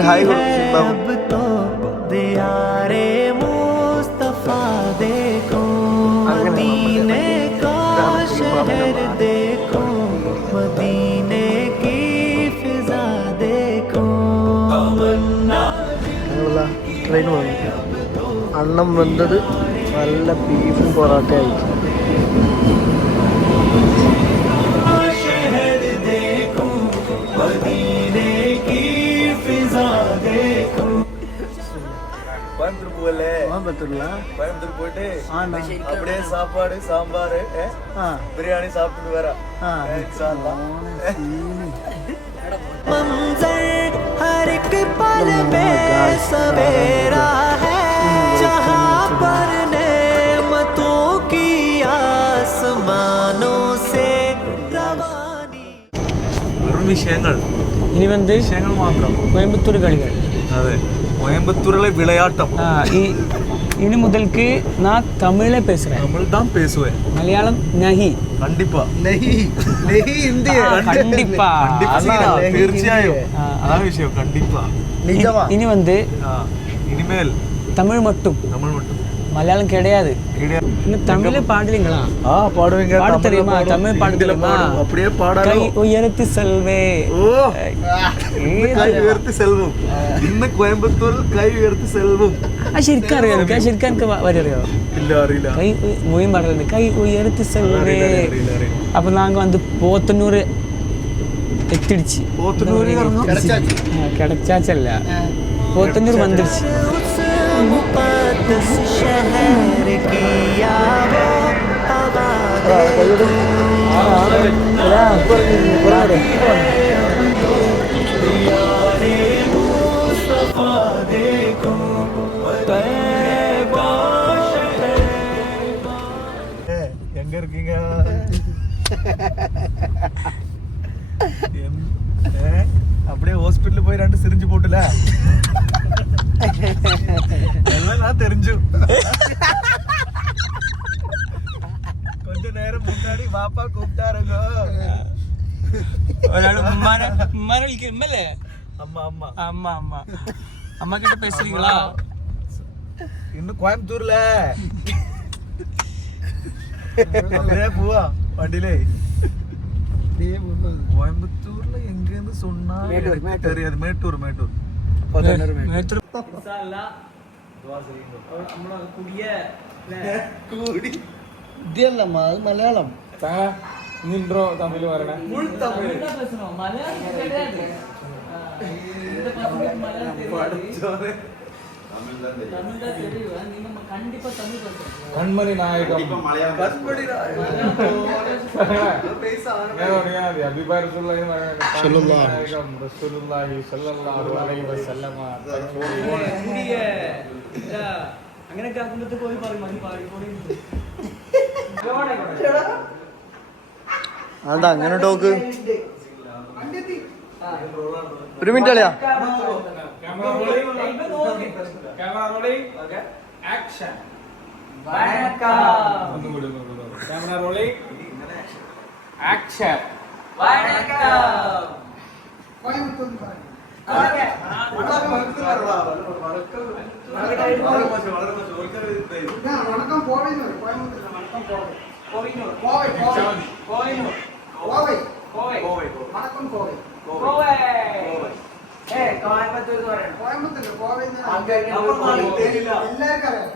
Hi അണ്ണം വന്നത് നല്ല ബീഫും പൊറാട്ട ആയിരിക്കും போகல പറ്റില്ല கோயம்புத்தூர் போயிட்டு ஆண்ணா அப்படியே சாப்பாடு சாம்பார் ആ பிரியாணி சாப்பிட்டு வர ആ मंजर हर एक पल में सवेरा है जहाँ पर नेमतों की आसमानों से रवानी வெறும் விஷயங்கள் இனி வந்து விஷயங்கள் மாத்திரம் கோயம்புத்தூர் கழிகள் അതെ கோயம்புத்தூர்ல விளையாட்டம் ஆ, இ- இனி முதலுக்கு நான் தமிழே பேசுறேன். தமிழ் தான் பேசுவேன். மலையாளம் நஹி. கண்டிப்பா. நஹி. நஹி இந்தி கண்டிப்பா. தீர்ச்சியாயும் அதான் விஷயம். கண்டிப்பா. நிஜமா. இனி வந்து இனிமேல். தமிழ் மட்டும். தமிழ் மட்டும். மலையாளம் கிடையாது கிடையாது இன்னும் தமிழே பாடுறீங்களா ஆ பாடுவீங்க பாட தமிழ்ல தெரியுமா பாடுவோம், தமிழ் பாட ஹிந்தில தெரியுமா பாடுவோம். அப்படியே கை பாடலாம் உயர்த்தி செல்வே ஓ ഇന്ന് കൈ ഉയർത്തി സെൽവം ഇന്ന് കോയമ്പത്തൂരിൽ കൈ ഉയർത്തി സെൽവം ആ ശരിക്കും അറിയാം എനിക്ക് ശരിക്കും എനിക്ക് വരി അറിയോ ഇല്ല അറിയില്ല கை மொழியும் பாடுறது கை உயர்த்தி செல்வே അറിയില്ല അറിയില്ല അറിയില്ല அப்போ நாங்கள் வந்து போத்தனூர் எத்திடுச்சு പോത്തുന്നൂര് ഇറങ്ങും ஆ, கிடைச்சாச்சல்ல போத்தனூர் வந்துருச்சு उस मुकद्दस शहर की यादों हवा देखो मुस्तफा देखो तैबा शहर எங்க இருக்கீங்க எம்- ஏ, அப்படியே ஹாஸ்பிட்டல் போய் ரெண்டு சிரிஞ்சு போட்டுல. எல்லாம் தெரிஞ்சு. கொஞ்ச நேரம் முன்னாடி பாப்பா கூப்பிட்டாருங்க. அம்மா அம்மா அம்மா அம்மா அம்மா கிட்ட பேசுறீங்களா? இன்னும் கோயம்புத்தூர்ல. போவா வண்டியிலே. அப்படியே கோயம்புத்தூர்ல எங்கேருந்து சொன்னா எனக்கு தெரியாது மேட்டூர் மேட்டூர் மேட்டூர் കൂടി. മലയാളം. തമിഴ്. പറയണേ മുഴു അങ്ങനെയൊക്കെ പോയി പറയും. അങ്ങനെ ടോക്ക്? ഒരു മിനിറ്റ് അളിയാ camera rolling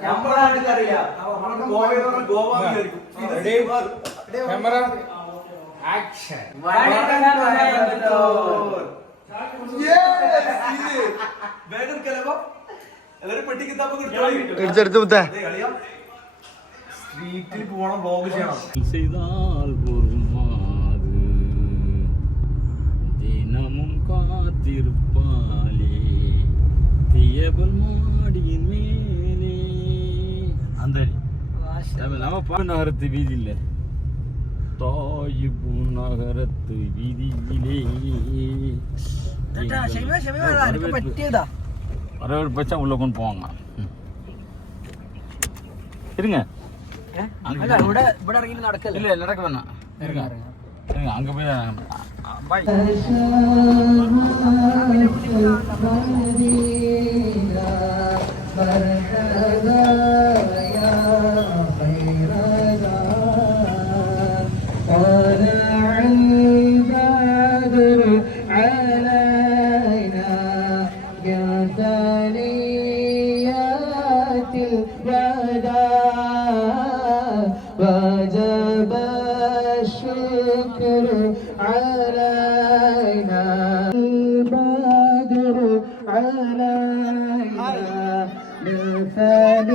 camera rolling camera rolling action ഒന്നും കൂടി ഒന്നും കൂടി camera rolling action camera action എല്ലാരും പെട്ടി കിതാബ് കൊടുത്തോളി എടുത്തെടുത്ത് മുത്തേ സ്ട്രീറ്റിൽ പോണം വ്ലോഗ് ചെയ്യണം செய்தால் பொறுமாது தினமும் காத்திருப்பாளே தியபல் மாடியின் மேலே அந்த நம்ம பாடு நகரத்து வீதியில் மதிபு நகரத்து வீதியிலே வரவேற்பு வச்சா உள்ள கொண்டு போவாங்க. இருங்க. இல்ல நடக்க வேணாம். அங்க போய் الشكر علينا البدر علينا للثنيات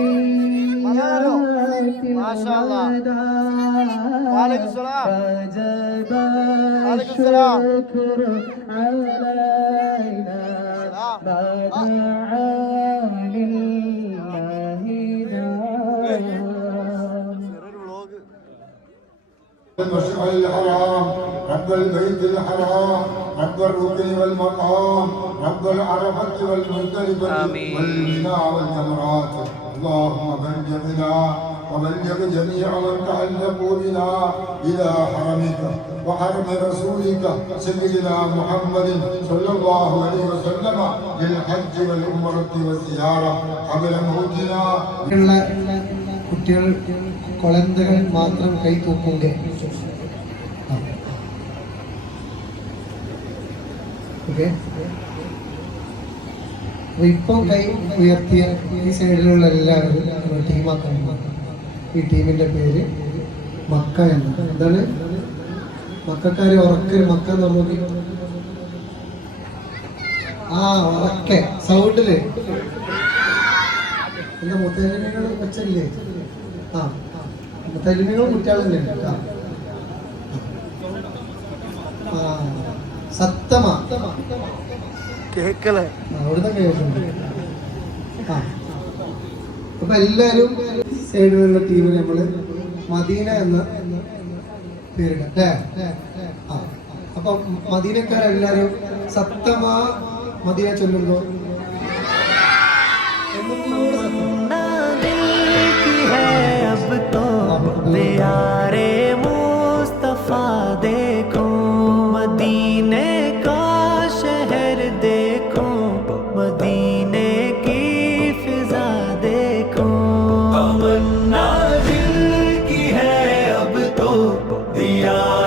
ما شاء الله. الوداع وعليكم السلام. وجب وعليكم السلام. الشكر علينا ما المشعر الحرام رب البيت الحرام رب الركن والمقام رب العرفة والمزدلفة والمنى والجمرات اللهم بلغنا وبلغ جميع من تعلقوا بنا إلى حرمك وحرم رسولك سيدنا محمد صلى الله عليه وسلم للحج والعمرة والزيارة قبل موتنا ഉള്ള കുട്ടികൾ കുളന്തകൾ മാത്രം കൈ തൂക്കുക ഓക്കെ. അപ്പൊ ഇപ്പം കൈ ഉയർത്തിയ ഈ സൈഡിലുള്ള എല്ലാവരും ടീമാക്കണം. ഈ ടീമിന്റെ പേര് മക്ക എന്ന് എന്താണ്? മക്കാര് ഉറക്കെ മക്ക എന്ന് പറഞ്ഞു ആ ഉറക്കെ. സൗണ്ടിൽ. എന്താ മുത്തലിമികൾ വെച്ചല്ലേ ആ മുത്തലിമികൾ കുട്ടികളല്ലേ കേട്ടോ ആ. സത്തമ. കേക്കല ആ. അപ്പൊ എല്ലാരും സൈഡിലുള്ള ടീമിന് നമ്മൾ മദീന എന്ന പേരിട അല്ലേ? ആ. അപ്പൊ മദീനക്കാരെല്ലാരും സത്തമാ മദീന ചൊല്ലുമ്പോ the.